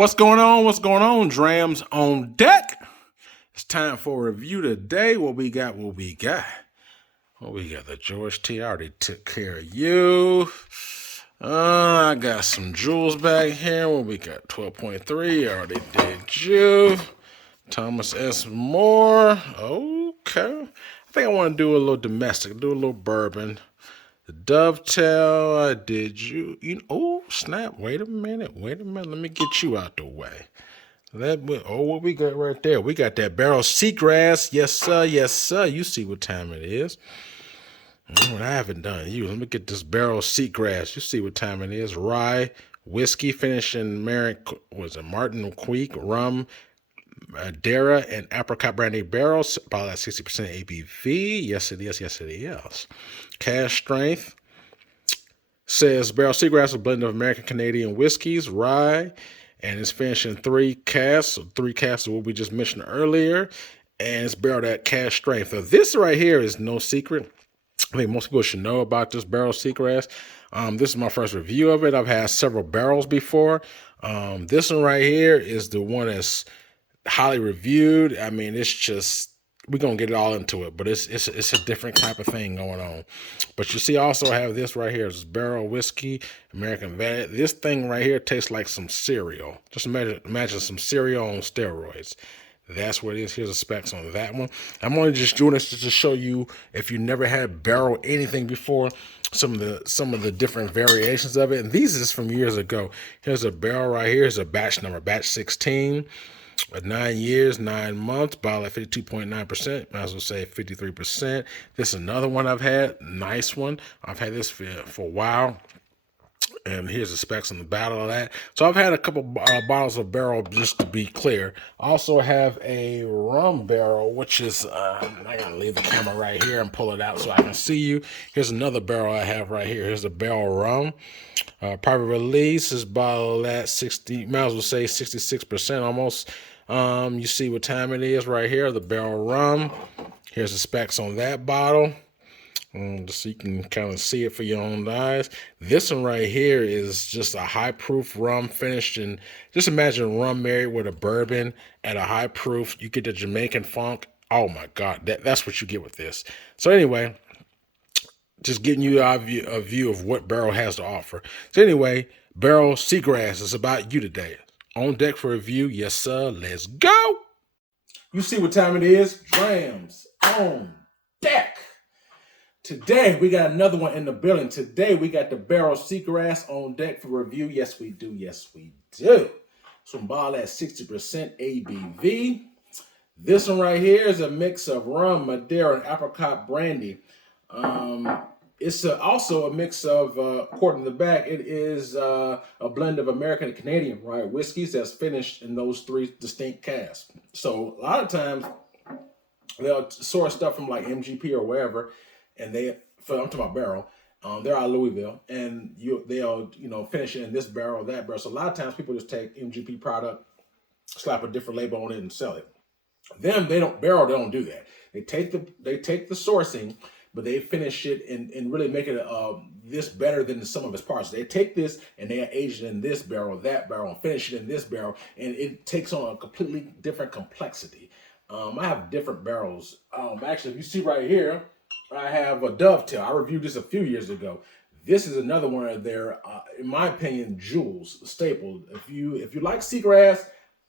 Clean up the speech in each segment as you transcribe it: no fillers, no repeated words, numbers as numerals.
What's going on? What's going on? Drams on deck. It's time for a review today. What we got? The George T. I already took care of you. I got some jewels back here. What we got? 12.3. I already did you. Thomas S. Moore. Okay. I think I want to do a little domestic. Do a little bourbon. The Dovetail. I did you. Oh, snap. Wait a minute. Let me get you out the way. What we got right there? We got that Barrell Seagrass. Yes, sir. Yes, sir. You see what time it is. What I haven't done. Let me get this Barrell Seagrass. You see what time it is. Rye, whiskey, finishing Martin Creek, rum, Madeira, and apricot brandy barrels. About that 60% ABV. Yes, it is. Yes, it is. Cask strength. Says Barrell Seagrass is a blend of American Canadian whiskeys, rye, and it's finished in 3 casks. So 3 casks is what we just mentioned earlier, and it's barreled at cask strength. So this right here is no secret. I think most people should know about this Barrell Seagrass. This is my first review of it. I've had several barrels before. This one right here is the one that's highly reviewed. I mean, it's just, we're going to get it all into it, but it's a different type of thing going on. But you see, also have this right here. It's Barrell Whiskey, American Vat. This thing right here tastes like some cereal. Just imagine some cereal on steroids. That's what it is. Here's the specs on that one. I'm only just doing this to show you, if you never had barrel anything before, some of the different variations of it. And these is from years ago. Here's a barrel right here. Here's a batch number, batch 16. 9 years, 9 months, bottle at 52.9%. Might as well say 53%. This is another one I've had. Nice one. I've had this for a while. And here's the specs on the bottle of that. So I've had a couple bottles of Barrell, just to be clear. I also have a rum barrel, which is, I gotta leave the camera right here and pull it out so I can see you. Here's another barrel I have right here. Here's the Barrell rum. Private release is bottled at 60, might as well say 66% almost. You see what time it is right here, the Barrell rum. Here's the specs on that bottle. Just so you can kind of see it for your own eyes. This one right here is just a high proof rum finished in, just imagine rum married with a bourbon at a high proof. You get the Jamaican funk. Oh my God, that's what you get with this. So anyway, just getting you a view of what Barrell has to offer. So anyway, Barrell Seagrass is about you today. On deck for review. Yes, sir. Let's go. You see what time it is. Drams on deck. Today, we got another one in the building. Today, we got the Barrell Seagrass on deck for review. Yes, we do. Yes, we do. Some bottle at 60% ABV. This one right here is a mix of rum, Madeira, and apricot brandy. It's also a mix of, according to the back, it is a blend of American and Canadian rye whiskeys that's finished in those 3 distinct casks. So a lot of times they'll source stuff from like MGP or wherever, and I'm talking about Barrell. They're out of Louisville, and they'll finish it in this barrel, that barrel. So a lot of times people just take MGP product, slap a different label on it, and sell it. They don't do that. They take the sourcing, but they finish it and really make it this better than the sum of its parts. They take this and they age it in this barrel, that barrel, and finish it in this barrel, and it takes on a completely different complexity. I have different barrels. Actually, if you see right here, I have a Dovetail. I reviewed this a few years ago. This is another one of their, in my opinion, jewels, staple. If you like Seagrass,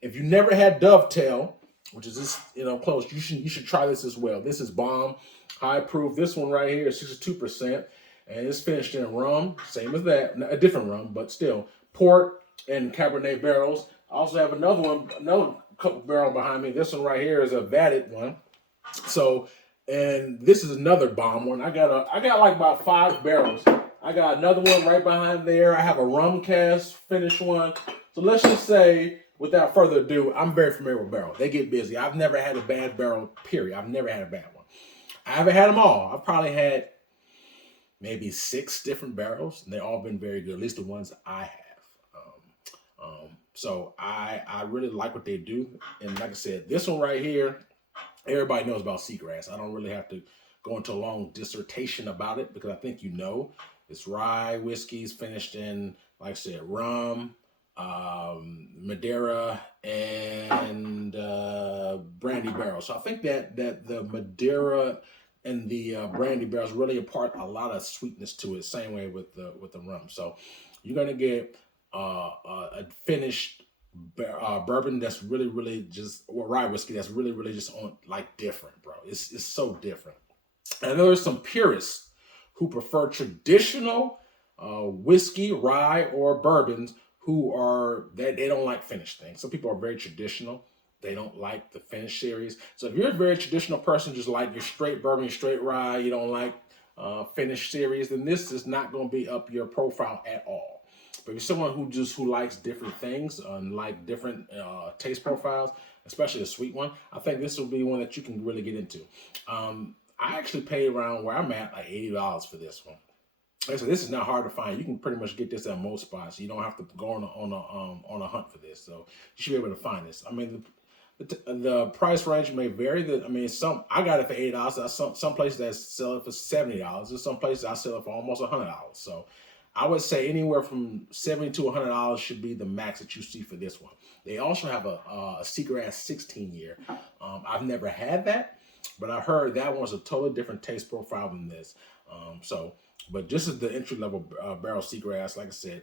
if you never had Dovetail, which is this, close, you should try this as well. This is bomb, high proof. This one right here is 62%, and it's finished in rum, same as that, a different rum, but still port and Cabernet barrels. I also have another couple barrel behind me. This one right here is a vatted one. So, and this is another bomb one. I got like about 5 barrels. I got another one right behind there. I have a rum cask finished one. So let's just say, without further ado, I'm very familiar with Barrell. They get busy. I've never had a bad barrel, period. I've never had a bad one. I haven't had them all. I've probably had maybe 6 different barrels, and they've all been very good, at least the ones I have. So I really like what they do. And like I said, this one right here, everybody knows about Seagrass. I don't really have to go into a long dissertation about it because I think it's rye whiskeys finished in, like I said, rum, Madeira, and brandy barrel. So I think that the Madeira and the brandy barrels really impart a lot of sweetness to it. Same way with the rum. So you're gonna get a finished bourbon that's really just, or rye whiskey that's really just on like different, bro. It's so different. And there's some purists who prefer traditional whiskey, rye, or bourbons who are that they don't like finished things. Some people are very traditional. They don't like the finished series. So if you're a very traditional person, just like your straight bourbon, your straight rye, you don't like finished series, then this is not going to be up your profile at all. But if you're someone who likes different things and like different taste profiles, especially a sweet one, I think this will be one that you can really get into. I actually paid around where I'm at like $80 for this one. Like I said, this is not hard to find. You can pretty much get this at most spots. You don't have to go on a hunt for this. So you should be able to find this. I mean, the price range may vary. I got it for $80. Some places that sell it for $70. There's some places I sell it for almost $100. So I would say anywhere from $70 to $100 should be the max that you see for this one. They also have a Seagrass 16 year. I've never had that, but I heard that one's a totally different taste profile than this. But this is the entry level Barrell Seagrass, like I said,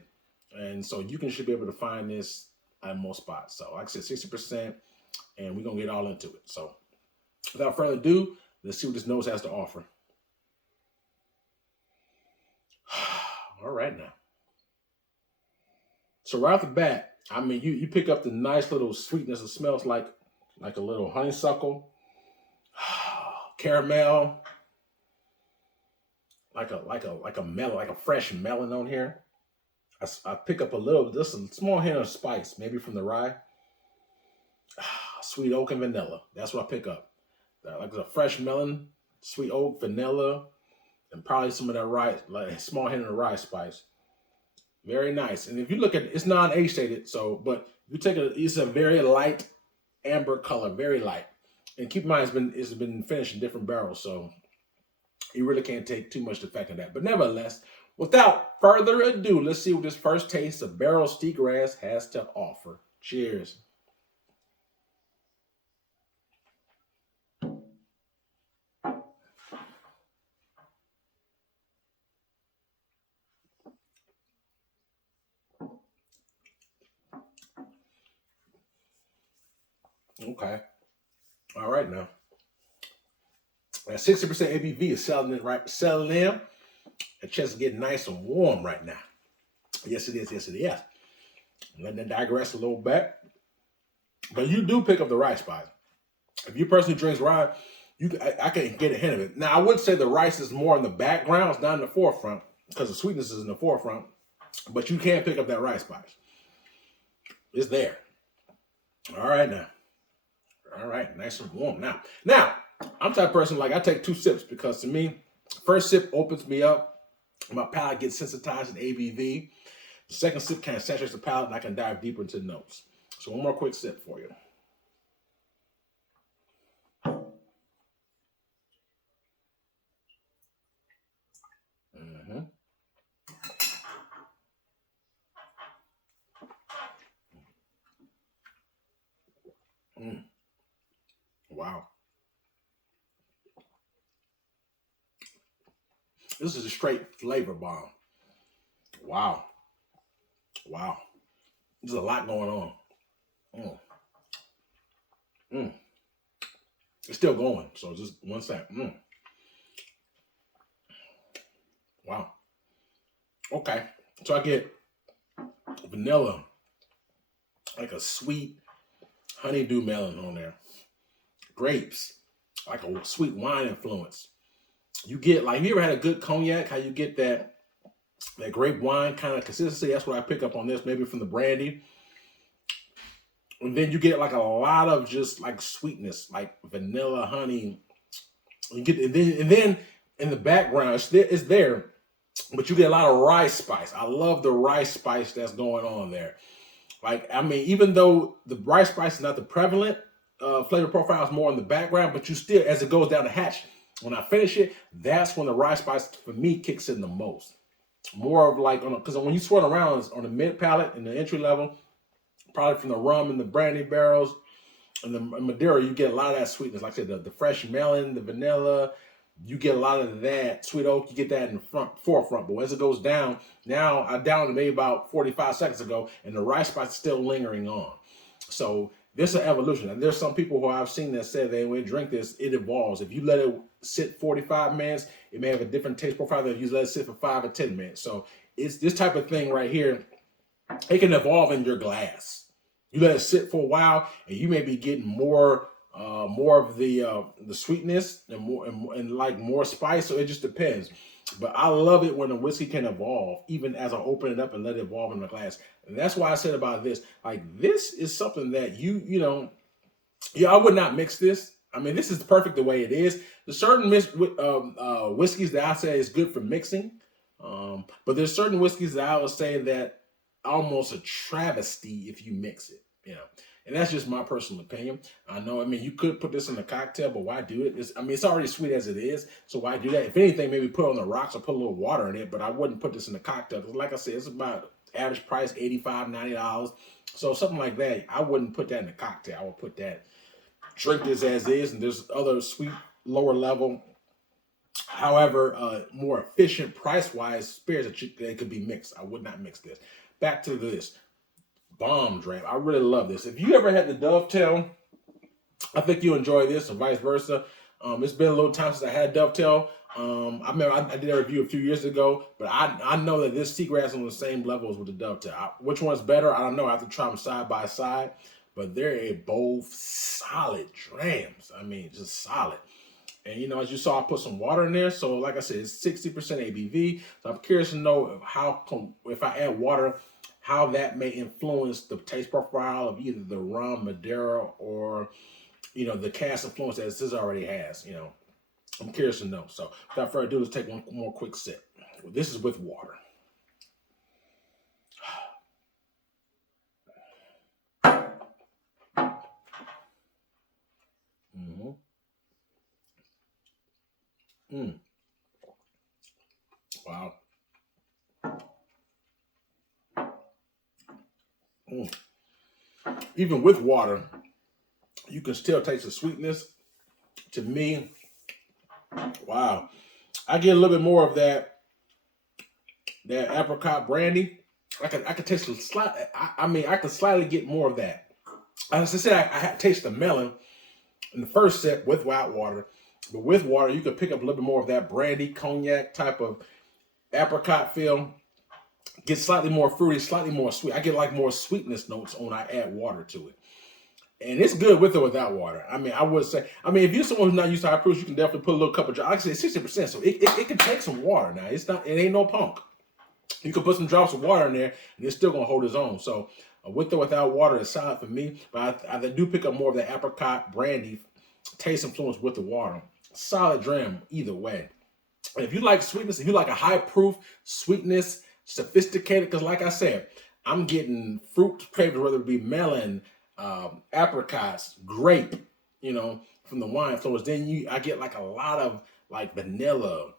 and so you should be able to find this at most spots. So like I said, 60%, and we're gonna get all into it. So without further ado, let's see what this nose has to offer. All right now. So right off the bat, I mean, you pick up the nice little sweetness. It smells like a little honeysuckle, caramel, like a melon, like a fresh melon on here. I pick up just a small hint of spice, maybe from the rye. Sweet oak and vanilla. That's what I pick up. Like a fresh melon, sweet oak, vanilla, and probably some of that rye, like a small hint of the rye spice. Very nice. And if you look at it, it's non-age stated, but you take it's a very light amber color, very light. And keep in mind, it's been finished in different barrels, so you really can't take too much effect of that. But nevertheless, without further ado, let's see what this first taste of Barrell Seagrass has to offer. Cheers. Okay. All right now. At 60% ABV is selling in. The chest is getting nice and warm right now. Yes, it is. Yes, it is. Letting that digress a little bit. But you do pick up the rye spice. If you're a person who drinks rye, I can get a hint of it. Now, I would say the rice is more in the background. It's not in the forefront because the sweetness is in the forefront. But you can pick up that rye spice. It's there. All right now. All right, nice and warm. Now, I'm the type of person, like, I take 2 sips because to me, first sip opens me up. My palate gets sensitized in ABV. The second sip kind of saturates the palate and I can dive deeper into the notes. So one more quick sip for you. Wow. This is a straight flavor bomb. Wow. Wow. There's a lot going on. It's still going, so just one second. Wow. Okay. So I get vanilla, like a sweet honeydew melon on there. Grapes, like a sweet wine influence. You get, like, you ever had a good cognac, how you get that grape wine kind of consistency? That's what I pick up on this, maybe from the brandy. And then you get like a lot of just like sweetness, like vanilla, honey. You get, and then in the background, it's there, but you get a lot of rice spice. I love the rice spice that's going on there. Like, I mean, even though the rice spice is not the prevalent flavor profile, is more in the background, but you still, as it goes down the hatch, when I finish it, that's when the rice spice for me kicks in the most. More of like, because when you swirl around on the mid palate and the entry level, probably from the rum and the brandy barrels. And the Madeira, you get a lot of that sweetness. Like I said, the fresh melon, the vanilla, you get a lot of that. Sweet oak, you get that in the forefront. But as it goes down, now I downed it maybe about 45 seconds ago, and the rice spice is still lingering on. So this is an evolution. And there's some people who I've seen that said they when they drink this, it evolves. If you let it sit 45 minutes, it may have a different taste profile than if you let it sit for 5 or 10 minutes. So it's this type of thing right here. It can evolve in your glass. You let it sit for a while, and you may be getting more of the sweetness and like more spice. So it just depends. But I love it when a whiskey can evolve, even as I open it up and let it evolve in the glass. And that's why I said about this. Like, this is something that I would not mix this. I mean, this is perfect the way it is. There's certain whiskeys that I say is good for mixing, but there's certain whiskeys that I would say that almost a travesty if you mix it, and that's just my personal opinion. I know, I mean, you could put this in a cocktail, but why do it? It's already sweet as it is, so why do that? If anything, maybe put it on the rocks or put a little water in it, but I wouldn't put this in a cocktail, because like I said, it's about average price $85, $90, so something like that. I wouldn't put that in a cocktail. I would put that, drink this as is, and there's other sweet, lower level, however, more efficient price-wise spirits that could be mixed. I would not mix this. Back to this bomb dram. I really love this. If you ever had the Dovetail, I think you enjoy this, or vice versa. It's been a little time since I had Dovetail. I remember I did a review a few years ago, but I know that this Seagrass is on the same levels with the Dovetail. Which one's better? I don't know. I have to try them side by side, but they're both solid drams. I mean, just solid. And, as you saw, I put some water in there. So, like I said, it's 60% ABV. So, I'm curious to know if I add water, how that may influence the taste profile of either the rum, Madeira, or, the cask influence that this already has. I'm curious to know. So, without further ado, let's take one more quick sip. This is with water. Mm-hmm. Wow. Even with water, you can still taste the sweetness. To me, wow. I get a little bit more of that apricot brandy. I could taste a slight. I could slightly get more of that. As I said, I taste the melon in the first sip without water. But with water, you could pick up a little bit more of that brandy, cognac type of apricot feel. Get slightly more fruity, slightly more sweet. I get like more sweetness notes when I add water to it. And it's good with or without water. I mean, I would say, if you're someone who's not used to high proof, you can definitely put a little cup of, like I said, 60%. So it can take some water now. It ain't no punk. You can put some drops of water in there, and it's still going to hold its own. So with or without water is solid for me. But I do pick up more of the apricot brandy taste influence with the water. Solid dram either way. And if you like sweetness, if you like a high proof sweetness, sophisticated, because like I said, I'm getting fruit flavors, whether it be melon, apricots, grape, from the wine flows. Then I get like a lot of like vanilla,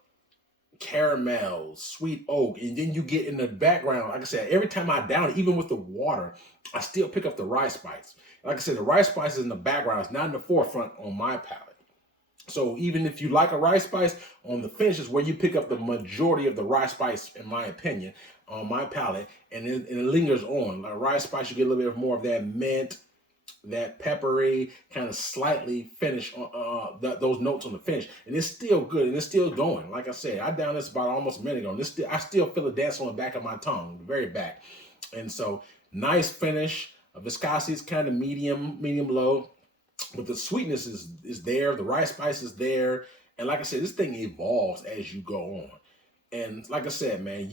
caramel, sweet oak, and then you get in the background. Like I said, every time I down it, even with the water, I still pick up the rice spice. Like I said, the rice spice is in the background. It's not in the forefront on my palate. So even if you like a rice spice, on the finish is where you pick up the majority of the rice spice, in my opinion, on my palate, and it lingers on. Like rice spice, you get a little bit more of that mint, that peppery, kind of slightly finish on those notes on the finish, and it's still good and it's still going. Like I said, I downed this about almost a minute ago, and I still feel it dance on the back of my tongue, the very back. And so nice finish. Viscosity is kind of medium low. But the sweetness is there. The rice spice is there. And like I said, this thing evolves as you go on. And like I said, man,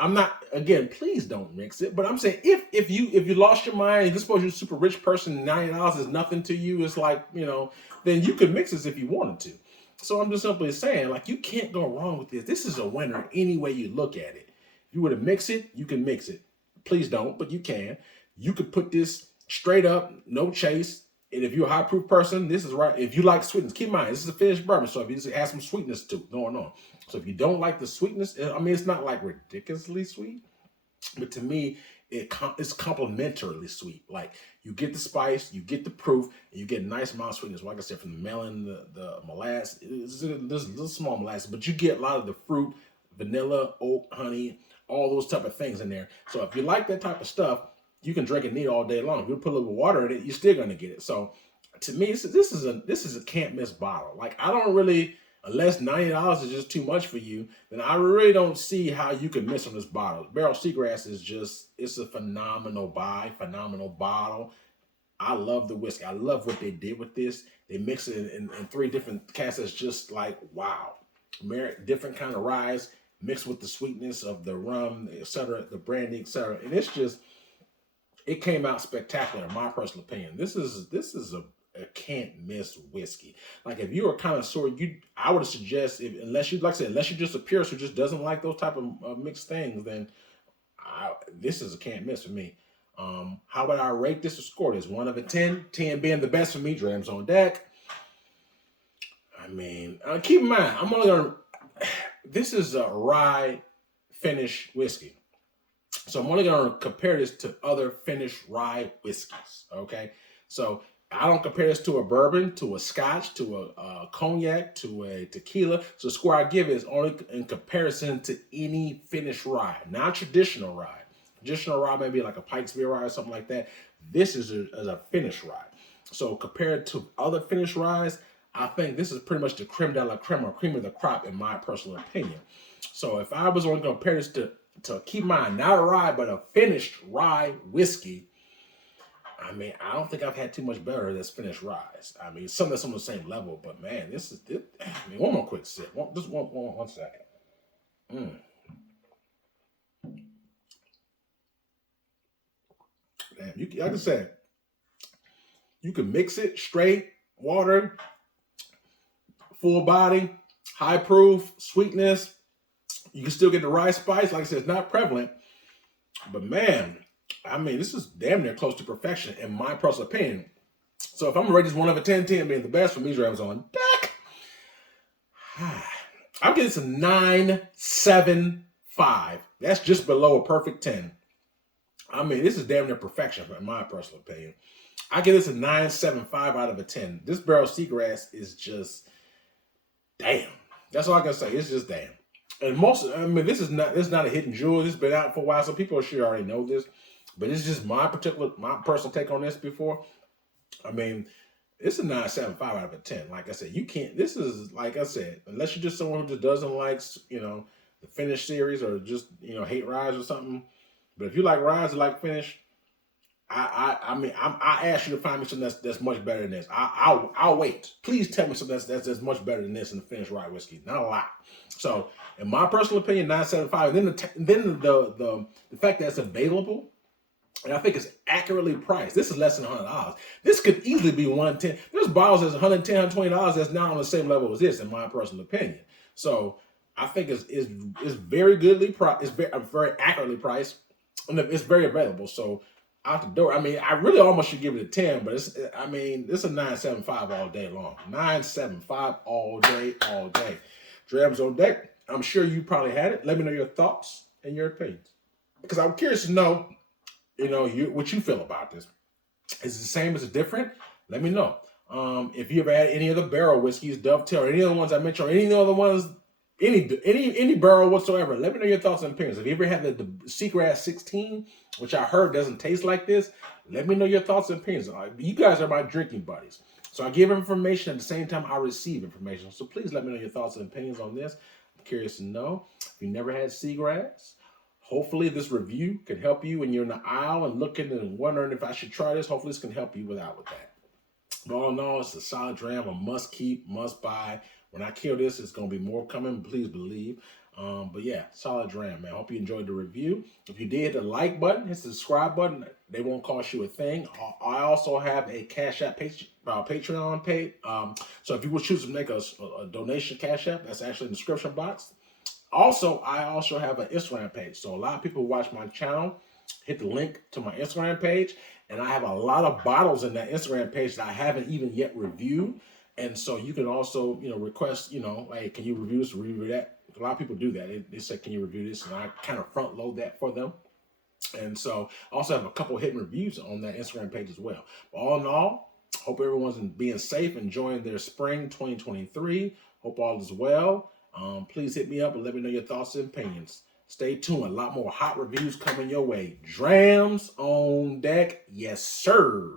I'm not, again, please don't mix it. But I'm saying if you lost your mind, if you suppose you're a super rich person, $90 is nothing to you, it's like, then you could mix this if you wanted to. So I'm just simply saying, like, you can't go wrong with this. This is a winner any way you look at it. If you were to mix it, you can mix it. Please don't, but you can. You could put this straight up, no chase. And if you're a high proof person, this is right. If you like sweetness, keep in mind, this is a finished bourbon. So if it has some sweetness too going on. So if you don't like the sweetness, it's not like ridiculously sweet. But to me, it's complementarily sweet. Like you get the spice, you get the proof, and you get a nice amount of sweetness. Like I said, from the melon, the molasses, there's little small molasses, but you get a lot of the fruit, vanilla, oak, honey, all those type of things in there. So if you like that type of stuff, you can drink it neat all day long. If you put a little water in it, you're still gonna get it. So to me, this is a can't miss bottle. Like I don't really, unless $90 is just too much for you, then I really don't see how you can miss on this bottle. Barrell Seagrass is just, it's a phenomenal buy, phenomenal bottle. I love the whiskey. I love what they did with this. They mix it in 3 different casks. Just like, wow. Different kind of rye mixed with the sweetness of the rum, etc., the brandy, etc. And it's just, it came out spectacular, in my personal opinion. This is a can't miss whiskey. Like if you are kind of sore, I would suggest, unless you're just a purist who just doesn't like those type of mixed things, then this is a can't miss for me. How about I rate this or score this? 1 out of 10, 10 being the best for me. Drams on deck. I mean, keep in mind, this is a rye finish whiskey. So I'm only going to compare this to other finished rye whiskeys, okay? So I don't compare this to a bourbon, to a scotch, to a cognac, to a tequila. So the score I give is only in comparison to any finished rye, not traditional rye. Traditional rye may be like a Pike's Beer rye or something like that. This is a finished rye. So compared to other finished ryes, I think this is pretty much the creme de la creme, or cream of the crop, in my personal opinion. So if I was only going to compare this to keep in mind, not a rye, but a finished rye whiskey, I mean, I don't think I've had too much better that's finished ryes. I mean, some that's on the same level, but man, this is it. I mean, one more quick sip. Just one second. Damn, like I said, you can mix it straight, water, full body, high proof, sweetness. You can still get the rye spice. Like I said, it's not prevalent. But man, I mean, this is damn near close to perfection in my personal opinion. So if I'm going to rate this 1 out of 10, 10 being the best for me, Drams on deck, I'll give this a 9.75. That's just below a perfect 10. I mean, this is damn near perfection in my personal opinion. I give this a 9.75 out of a 10. This Barrell Seagrass is just damn. That's all I can say. It's just damn. And this is not a hidden jewel. This has been out for a while, so people sure already know this. But it's just my personal take on this before. I mean, it's a 9.75 out of a 10. Like I said, you can't, this is, like I said, unless you're just someone who just doesn't like, the finish series, or just, hate ryes or something. But if you like ryes or like finish, I ask you to find me something that's much better than this. I'll wait. Please tell me something that's much better than this in the finished rye whiskey. Not a lot. So, in my personal opinion, 9.75. And then the fact that it's available, and I think it's accurately priced. This is less than $100. This could easily be $110. There's bottles that's $110, $120 that's not on the same level as this, in my personal opinion. So I think it's very goodly priced. It's very accurately priced, and it's very available. So out the door, I mean, I really almost should give it a 10, but it's a 9.75 all day long. 9.75 all day. Drams on deck. I'm sure you probably had it. Let me know your thoughts and your opinions, because I'm curious to know, what you feel about this. Is it the same? Is it different? Let me know. If you ever had any of the barrel whiskeys, Dovetail, or any of the ones I mentioned, or any other ones, any barrel whatsoever, let me know your thoughts and opinions. If you ever had the Seagrass 16, which I heard doesn't taste like this, let me know your thoughts and opinions. You guys are my drinking buddies. So I give information at the same time I receive information. So please let me know your thoughts and opinions on this. I'm curious to know. If you never had Seagrass, hopefully this review can help you when you're in the aisle and looking and wondering if I should try this. Hopefully this can help you with that. But all in all, it's a solid dram, a must keep, must buy. When I kill this, it's going to be more coming, please believe. But yeah, solid dram, man. I hope you enjoyed the review. If you did, hit the like button, hit the subscribe button. They won't cost you a thing. I also have a Cash App Patreon page. So if you would choose to make a donation Cash App, that's actually in the description box. Also, I also have an Instagram page. So a lot of people who watch my channel hit the link to my Instagram page. And I have a lot of bottles in that Instagram page that I haven't even yet reviewed. And so you can also, request, hey, can you review this, review that? A lot of people do that. They say, can you review this? And I kind of front load that for them. And so I also have a couple hidden reviews on that Instagram page as well. But all in all, hope everyone's being safe, enjoying their spring 2023. Hope all is well. Please hit me up and let me know your thoughts and opinions. Stay tuned. A lot more hot reviews coming your way. Drams on deck. Yes, sir.